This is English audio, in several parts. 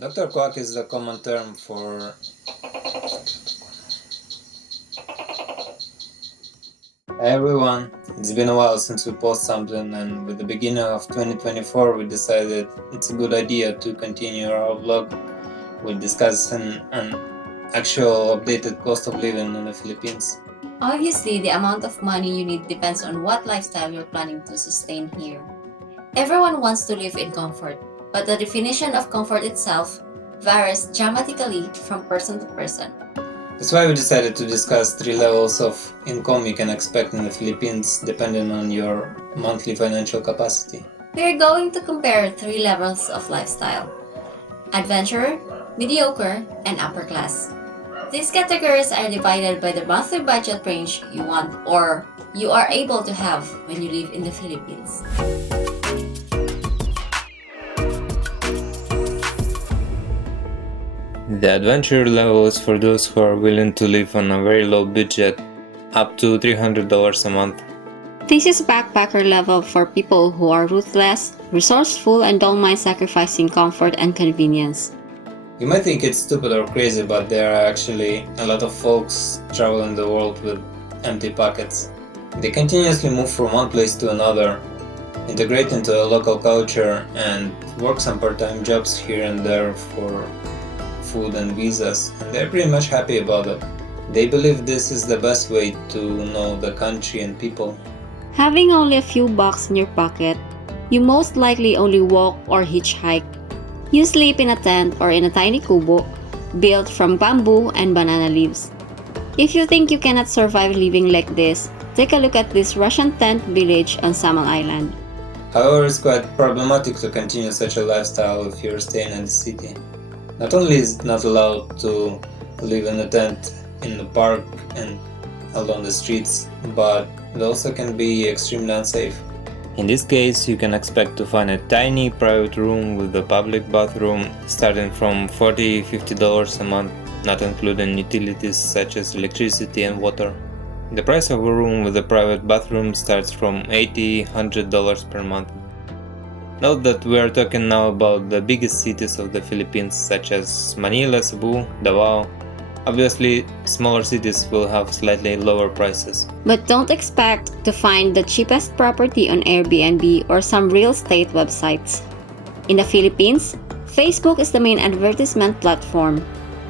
Dr. Quack is the common term for Hey everyone, it's been a while since we posted something, and with the beginning of 2024 we decided it's a good idea to continue our vlog with discussing an actual updated cost of living in the Philippines. Obviously, the amount of money you need depends on what lifestyle you're planning to sustain here. Everyone wants to live in comfort, but the definition of comfort itself varies dramatically from person to person. That's why we decided to discuss 3 levels of income you can expect in the Philippines depending on your monthly financial capacity. We're going to compare 3 levels of lifestyle: adventurer, mediocre, and upper class. These categories are divided by the monthly budget range you want or you are able to have when you live in the Philippines. The adventure level is for those who are willing to live on a very low budget, up to $300 a month. This is backpacker level for people who are ruthless, resourceful, and don't mind sacrificing comfort and convenience. You might think it's stupid or crazy, but there are actually a lot of folks traveling the world with empty pockets. They continuously move from one place to another, integrate into a local culture, and work some part-time jobs here and there for food and visas, and they're pretty much happy about it. They believe this is the best way to know the country and people. Having only a few bucks in your pocket, you most likely only walk or hitchhike. You sleep in a tent or in a tiny kubo built from bamboo and banana leaves. If you think you cannot survive living like this, take a look at this Russian tent village on Samal Island. However, it's quite problematic to continue such a lifestyle if you're staying in the city. Not only is it not allowed to live in a tent in the park and along the streets, but it also can be extremely unsafe. In this case, you can expect to find a tiny private room with a public bathroom starting from $40–50 a month, not including utilities such as electricity and water. The price of a room with a private bathroom starts from $80–100 per month. Note that we are talking now about the biggest cities of the Philippines such as Manila, Cebu, Davao. Obviously, smaller cities will have slightly lower prices. But don't expect to find the cheapest property on Airbnb or some real estate websites. In the Philippines, Facebook is the main advertisement platform.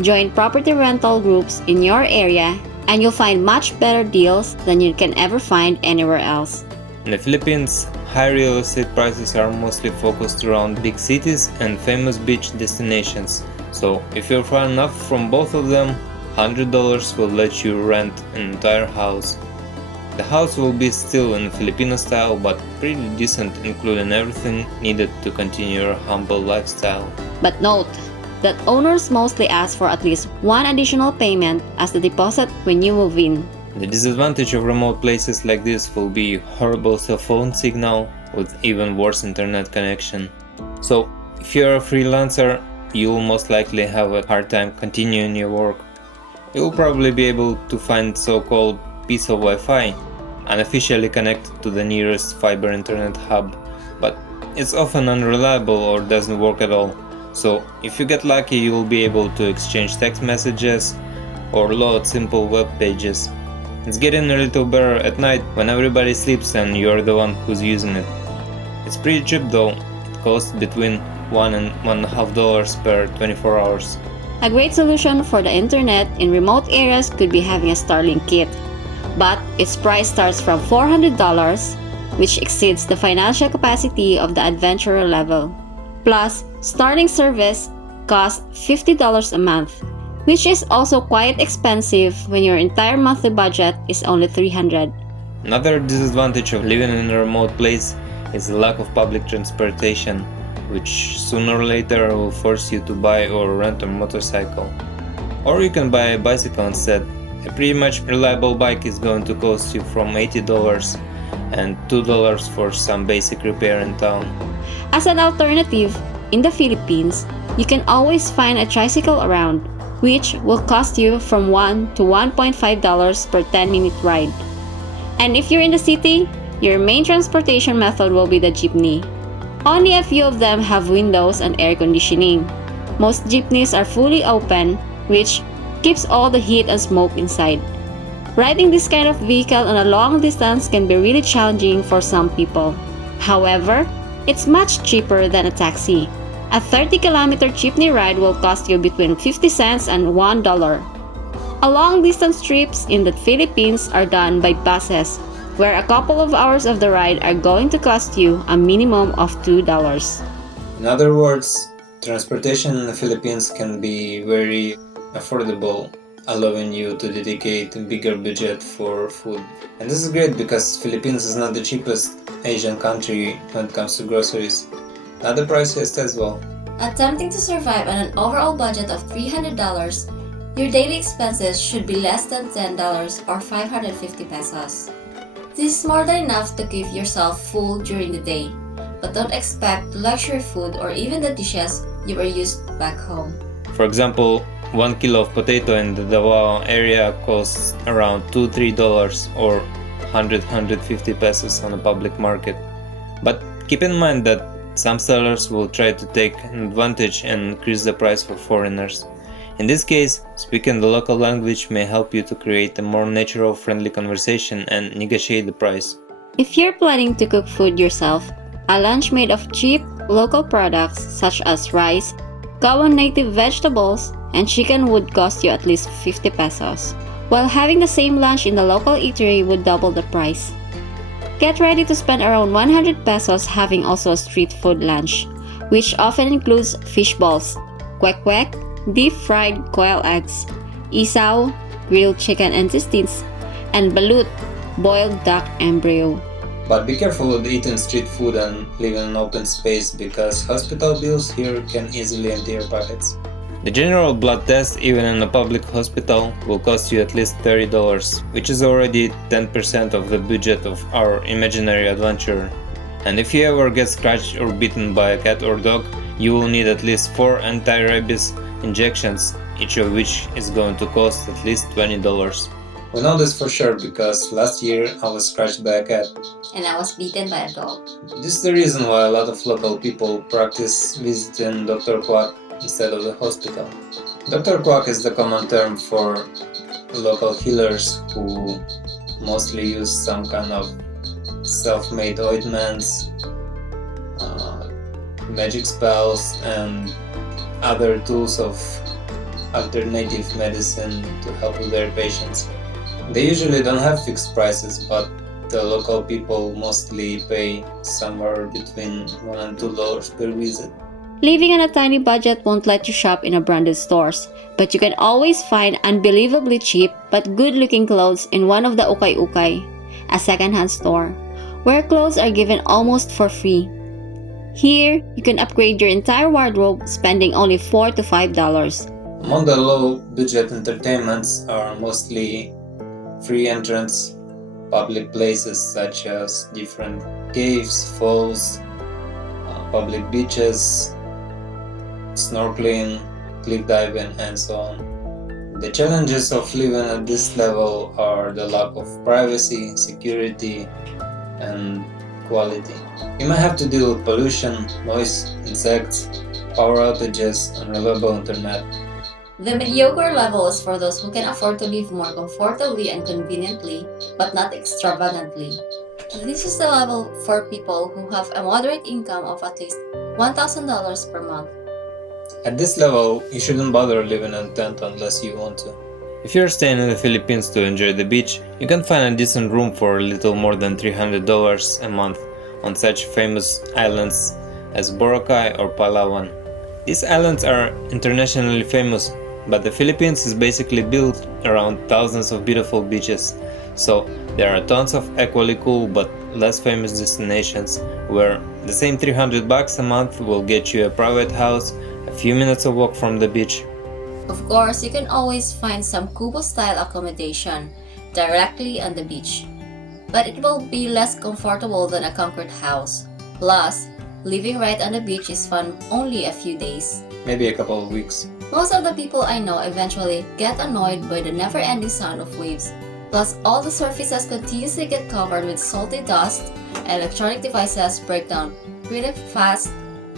Join property rental groups in your area and you'll find much better deals than you can ever find anywhere else. In the Philippines, high real estate prices are mostly focused around big cities and famous beach destinations. So if you're far enough from both of them, $100 will let you rent an entire house. The house will be still in Filipino style but pretty decent, including everything needed to continue your humble lifestyle. But note that owners mostly ask for at least one additional payment as the deposit when you move in. The disadvantage of remote places like this will be horrible cell phone signal with even worse internet connection. So if you're a freelancer, you'll most likely have a hard time continuing your work. You'll probably be able to find so-called piece of Wi-Fi, unofficially connected to the nearest fiber internet hub, but it's often unreliable or doesn't work at all. So if you get lucky, you'll be able to exchange text messages or load simple web pages. It's getting a little better at night when everybody sleeps and you're the one who's using it. It's pretty cheap though, it costs between $1 and $1.50 per 24 hours. A great solution for the internet in remote areas could be having a Starlink kit, but its price starts from $400, which exceeds the financial capacity of the adventurer level. Plus, Starlink service costs $50 a month, which is also quite expensive when your entire monthly budget is only $300. Another disadvantage of living in a remote place is the lack of public transportation, which sooner or later will force you to buy or rent a motorcycle. Or you can buy a bicycle instead. A pretty much reliable bike is going to cost you from $80 and $2 for some basic repair in town. As an alternative, in the Philippines, you can always find a tricycle around, which will cost you from $1 to $1.5 per 10-minute ride. And if you're in the city, your main transportation method will be the jeepney. Only a few of them have windows and air conditioning. Most jeepneys are fully open, which keeps all the heat and smoke inside. Riding this kind of vehicle on a long distance can be really challenging for some people. However, it's much cheaper than a taxi. A 30-kilometer jeepney ride will cost you between 50 cents and $1. A long-distance trips in the Philippines are done by buses, where a couple of hours of the ride are going to cost you a minimum of $2. In other words, transportation in the Philippines can be very affordable, allowing you to dedicate a bigger budget for food. And this is great because Philippines is not the cheapest Asian country when it comes to groceries. Not the priciest as well. Attempting to survive on an overall budget of $300, your daily expenses should be less than $10 or 550 pesos. This is more than enough to keep yourself full during the day, but don't expect luxury food or even the dishes you were used back home. For example, 1 kilo of potato in the Davao area costs around $2-3 or 100-150 pesos on a public market. But keep in mind that some sellers will try to take advantage and increase the price for foreigners. In this case, speaking the local language may help you to create a more natural, friendly conversation and negotiate the price. If you're planning to cook food yourself, a lunch made of cheap, local products such as rice, common native vegetables, and chicken would cost you at least 50 pesos, while having the same lunch in the local eatery would double the price. Get ready to spend around 100 pesos having also a street food lunch, which often includes fish balls, 𝐏𝐡𝐢𝐥𝐢𝐩𝐩𝐢𝐳, deep-fried quail eggs, 𝐏𝐡𝐢𝐥𝐢𝐥𝐢𝐩𝐲, grilled chicken intestines, and balut, boiled duck embryo. But be careful with eating street food and living in open space because hospital bills here can easily empty your pockets. The general blood test, even in a public hospital, will cost you at least $30, which is already 10% of the budget of our imaginary adventurer. And if you ever get scratched or bitten by a cat or dog, you will need at least 4 anti-rabies injections, each of which is going to cost at least $20. We know this for sure because last year I was scratched by a cat. And I was bitten by a dog. This is the reason why a lot of local people practice visiting Dr. Quack instead of the hospital. Dr. Quack is the common term for local healers who mostly use some kind of self-made ointments, magic spells, and other tools of alternative medicine to help with their patients. They usually don't have fixed prices, but the local people mostly pay somewhere between $1 and $2 per visit. Living on a tiny budget won't let you shop in a branded stores, but you can always find unbelievably cheap but good-looking clothes in one of the 𝐏𝐡𝐢𝐥𝐢𝐲, a second-hand store, where clothes are given almost for free. Here, you can upgrade your entire wardrobe spending only $4 to $5. Among the low-budget entertainments are mostly free entrance public places such as different caves, falls, public beaches, snorkeling, cliff diving, and so on. The challenges of living at this level are the lack of privacy, security, and quality. You might have to deal with pollution, noise, insects, power outages, unreliable internet. The mediocre level is for those who can afford to live more comfortably and conveniently, but not extravagantly. This is the level for people who have a moderate income of at least $1,000 per month. At this level, you shouldn't bother living in a tent unless you want to. If you're staying in the Philippines to enjoy the beach, you can find a decent room for a little more than $300 a month on such famous islands as Boracay or Palawan. These islands are internationally famous, but the Philippines is basically built around thousands of beautiful beaches, so there are tons of equally cool but less famous destinations where the same $300 a month will get you a private house, a few minutes of walk from the beach. Of course, you can always find some Kubo-style accommodation directly on the beach, but it will be less comfortable than a concrete house. Plus, living right on the beach is fun only a few days. Maybe a couple of weeks. Most of the people I know eventually get annoyed by the never-ending sound of waves. Plus, all the surfaces continuously get covered with salty dust, and electronic devices break down pretty fast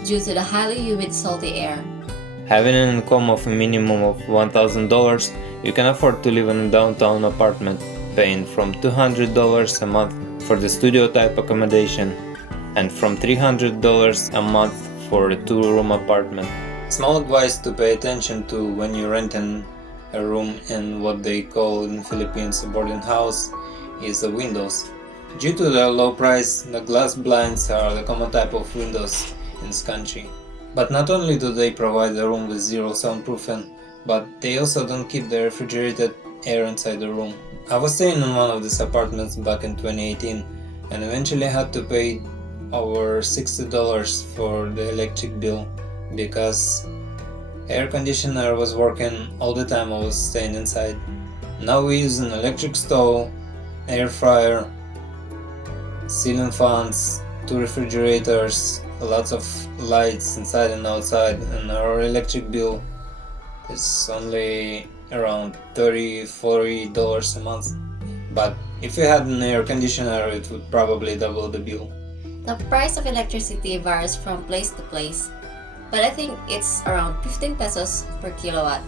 due to the highly humid salty air. Having an income of a minimum of $1,000, you can afford to live in a downtown apartment, paying from $200 a month for the studio-type accommodation and from $300 a month for a two-room apartment. Small advice to pay attention to when you rent a room in what they call in Philippines a boarding house is the windows. Due to the low price, the glass blinds are the common type of windows in this country. But not only do they provide the room with zero soundproofing, but they also don't keep the refrigerated air inside the room. I was staying in one of these apartments back in 2018 and eventually had to pay over $60 for the electric bill because air conditioner was working all the time I was staying inside. Now we use an electric stove, air fryer, ceiling fans, 2 refrigerators, lots of lights inside and outside, and our electric bill is only around $30-40 a month. But if we had an air conditioner, it would probably double the bill. The price of electricity varies from place to place, but I think it's around 15 pesos per kilowatt.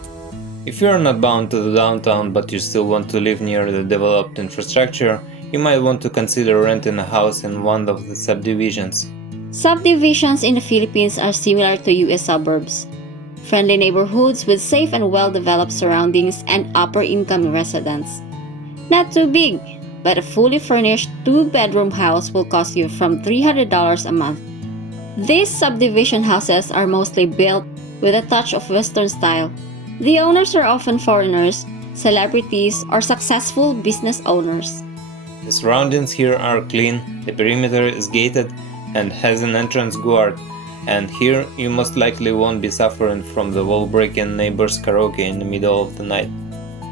If you are not bound to the downtown but you still want to live near the developed infrastructure, you might want to consider renting a house in one of the subdivisions. Subdivisions in the Philippines are similar to US suburbs. Friendly neighborhoods with safe and well-developed surroundings and upper-income residents. Not too big, but a fully furnished 2-bedroom house will cost you from $300 a month. These subdivision houses are mostly built with a touch of Western style. The owners are often foreigners, celebrities, or successful business owners. The surroundings here are clean, the perimeter is gated, and has an entrance guard, and here you most likely won't be suffering from the wall-breaking neighbors karaoke in the middle of the night.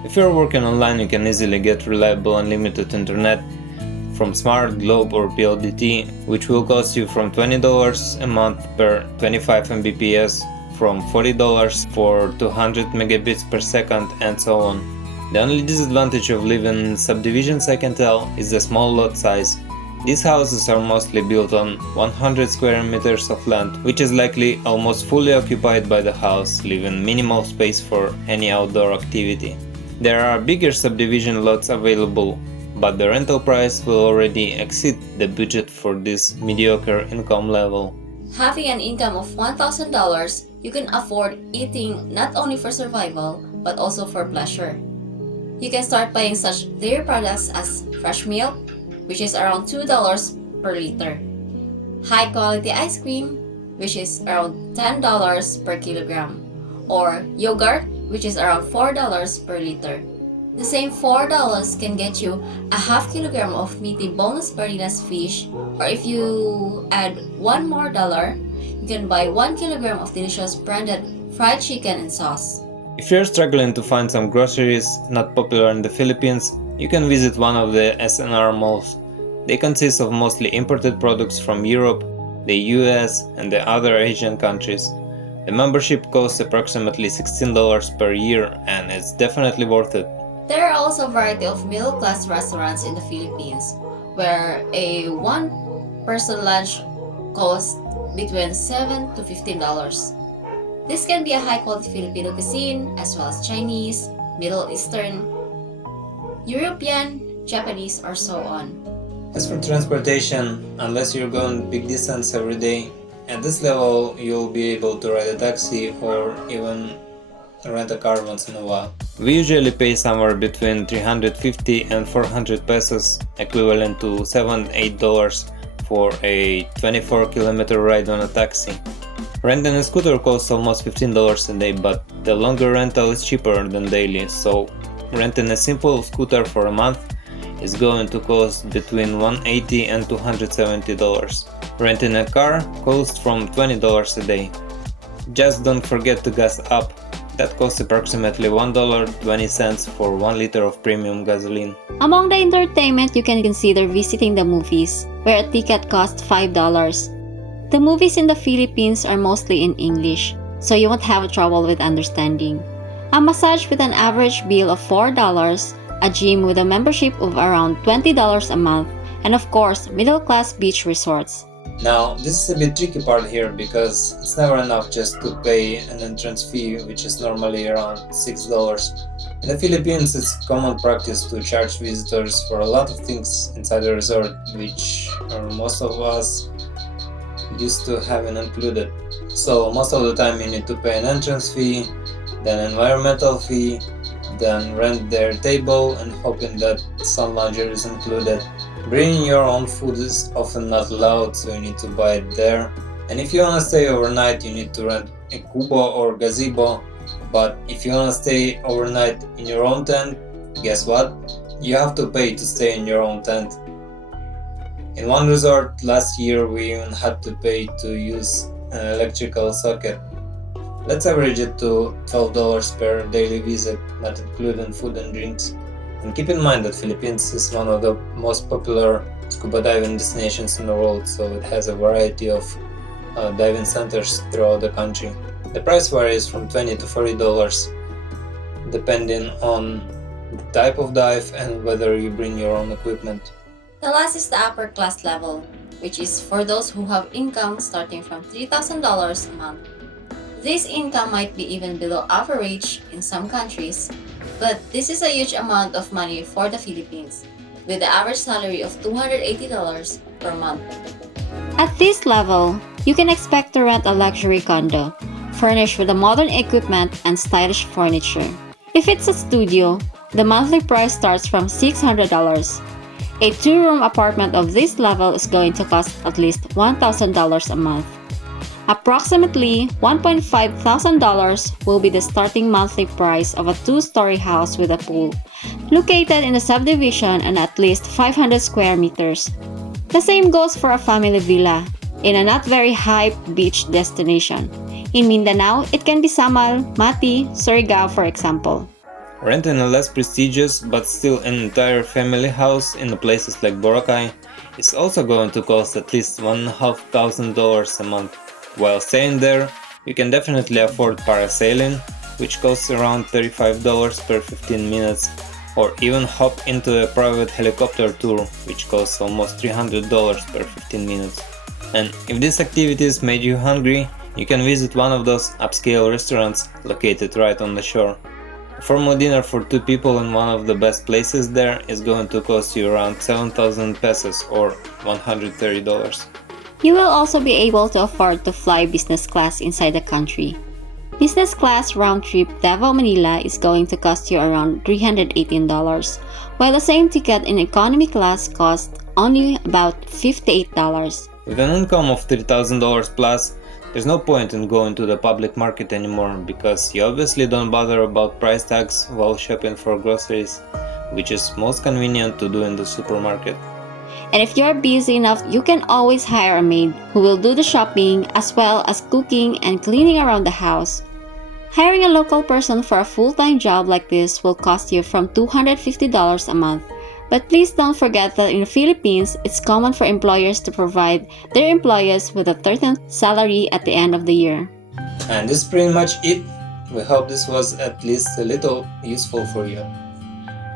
If you're working online, you can easily get reliable unlimited internet from Smart, Globe or PLDT, which will cost you from $20 a month per 25 Mbps, from $40 for 200 megabits per second, and so on. The only disadvantage of living in subdivisions, I can tell, is the small lot size. These houses are mostly built on 100 square meters of land, which is likely almost fully occupied by the house, leaving minimal space for any outdoor activity. There are bigger subdivision lots available, but the rental price will already exceed the budget for this mediocre income level. Having an income of $1,000, you can afford eating not only for survival, but also for pleasure. You can start buying such dairy products as fresh milk, which is around $2 per liter, high quality ice cream, which is around $10 per kilogram, or yogurt, which is around $4 per liter. The same $4 can get you a half kilogram of meaty boneless Barinas fish, or if you add $1 more, you can buy 1 kilogram of delicious branded fried chicken and sauce. If you're struggling to find some groceries not popular in the Philippines, you can visit one of the SNR malls. They consist of mostly imported products from Europe, the US, and the other Asian countries. The membership costs approximately $16 per year, and it's definitely worth it. There are also a variety of middle-class restaurants in the Philippines, where a one-person lunch costs between $7 to $15. This can be a high-quality Filipino cuisine, as well as Chinese, Middle Eastern, European, Japanese, or so on. As for transportation, unless you're going big distance every day, at this level you'll be able to ride a taxi or even rent a car once in a while. We usually pay somewhere between 350 and 400 pesos, equivalent to $7-8 for a 24-kilometer ride on a taxi. Renting a scooter costs almost $15 a day, but the longer rental is cheaper than daily, so renting a simple scooter for a month is going to cost between $180 and $270. Renting a car costs from $20 a day. Just don't forget to gas up. That costs approximately $1.20 for 1 liter of premium gasoline. Among the entertainment, you can consider visiting the movies, where a ticket costs $5. The movies in the Philippines are mostly in English, so you won't have trouble with understanding. A massage with an average bill of $4, a gym with a membership of around $20 a month, and of course, middle-class beach resorts. Now, this is a bit tricky part here because it's never enough just to pay an entrance fee, which is normally around $6. In the Philippines, it's common practice to charge visitors for a lot of things inside the resort, which most of us used to have included. So most of the time you need to pay an entrance fee, then environmental fee, then rent their table and hoping that sun lounger is included. Bringing your own food is often not allowed, so you need to buy it there. And if you wanna stay overnight, you need to rent a kubo or gazebo. But if you wanna stay overnight in your own tent, guess what? You have to pay to stay in your own tent. In one resort last year, we even had to pay to use an electrical socket. Let's average it to $12 per daily visit, not including food and drinks. And keep in mind that Philippines is one of the most popular scuba diving destinations in the world, so it has a variety of diving centers throughout the country. The price varies from $20 to $40 depending on the type of dive and whether you bring your own equipment. The last is the upper class level, which is for those who have income starting from $3,000 a month. This income might be even below average in some countries, but this is a huge amount of money for the Philippines, with the average salary of $280 per month. At this level, you can expect to rent a luxury condo, furnished with a modern equipment and stylish furniture. If it's a studio, the monthly price starts from $600. A two-room apartment of this level is going to cost at least $1,000 a month. Approximately $1,500 will be the starting monthly price of a two-story house with a pool, located in a subdivision and at least 500 square meters. The same goes for a family villa in a not very high beach destination. In Mindanao, it can be Samal, Mati, Surigao, for example. Renting a less prestigious but still an entire family house in places like Boracay is also going to cost at least $1,500 a month. While staying there, you can definitely afford parasailing, which costs around $35 per 15 minutes, or even hop into a private helicopter tour, which costs almost $300 per 15 minutes. And if these activities made you hungry, you can visit one of those upscale restaurants located right on the shore. A formal dinner for two people in one of the best places there is going to cost you around 7,000 pesos or $130. You will also be able to afford to fly business class inside the country. Business class round trip Davao-Manila is going to cost you around $318, while the same ticket in economy class costs only about $58. With an income of $3,000 plus, there's no point in going to the public market anymore because you obviously don't bother about price tags while shopping for groceries, which is most convenient to do in the supermarket. And if you're busy enough, you can always hire a maid who will do the shopping as well as cooking and cleaning around the house. Hiring a local person for a full-time job like this will cost you from $250 a month. But please don't forget that in the Philippines, it's common for employers to provide their employees with a certain salary at the end of the year. And this is pretty much it. We hope this was at least a little useful for you.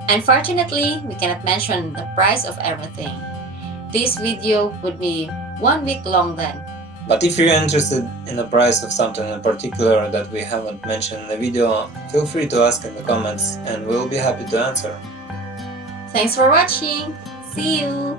Unfortunately, we cannot mention the price of everything. This video would be 1 week long then. But if you're interested in the price of something in particular that we haven't mentioned in the video, feel free to ask in the comments and we'll be happy to answer. Thanks for watching. See you!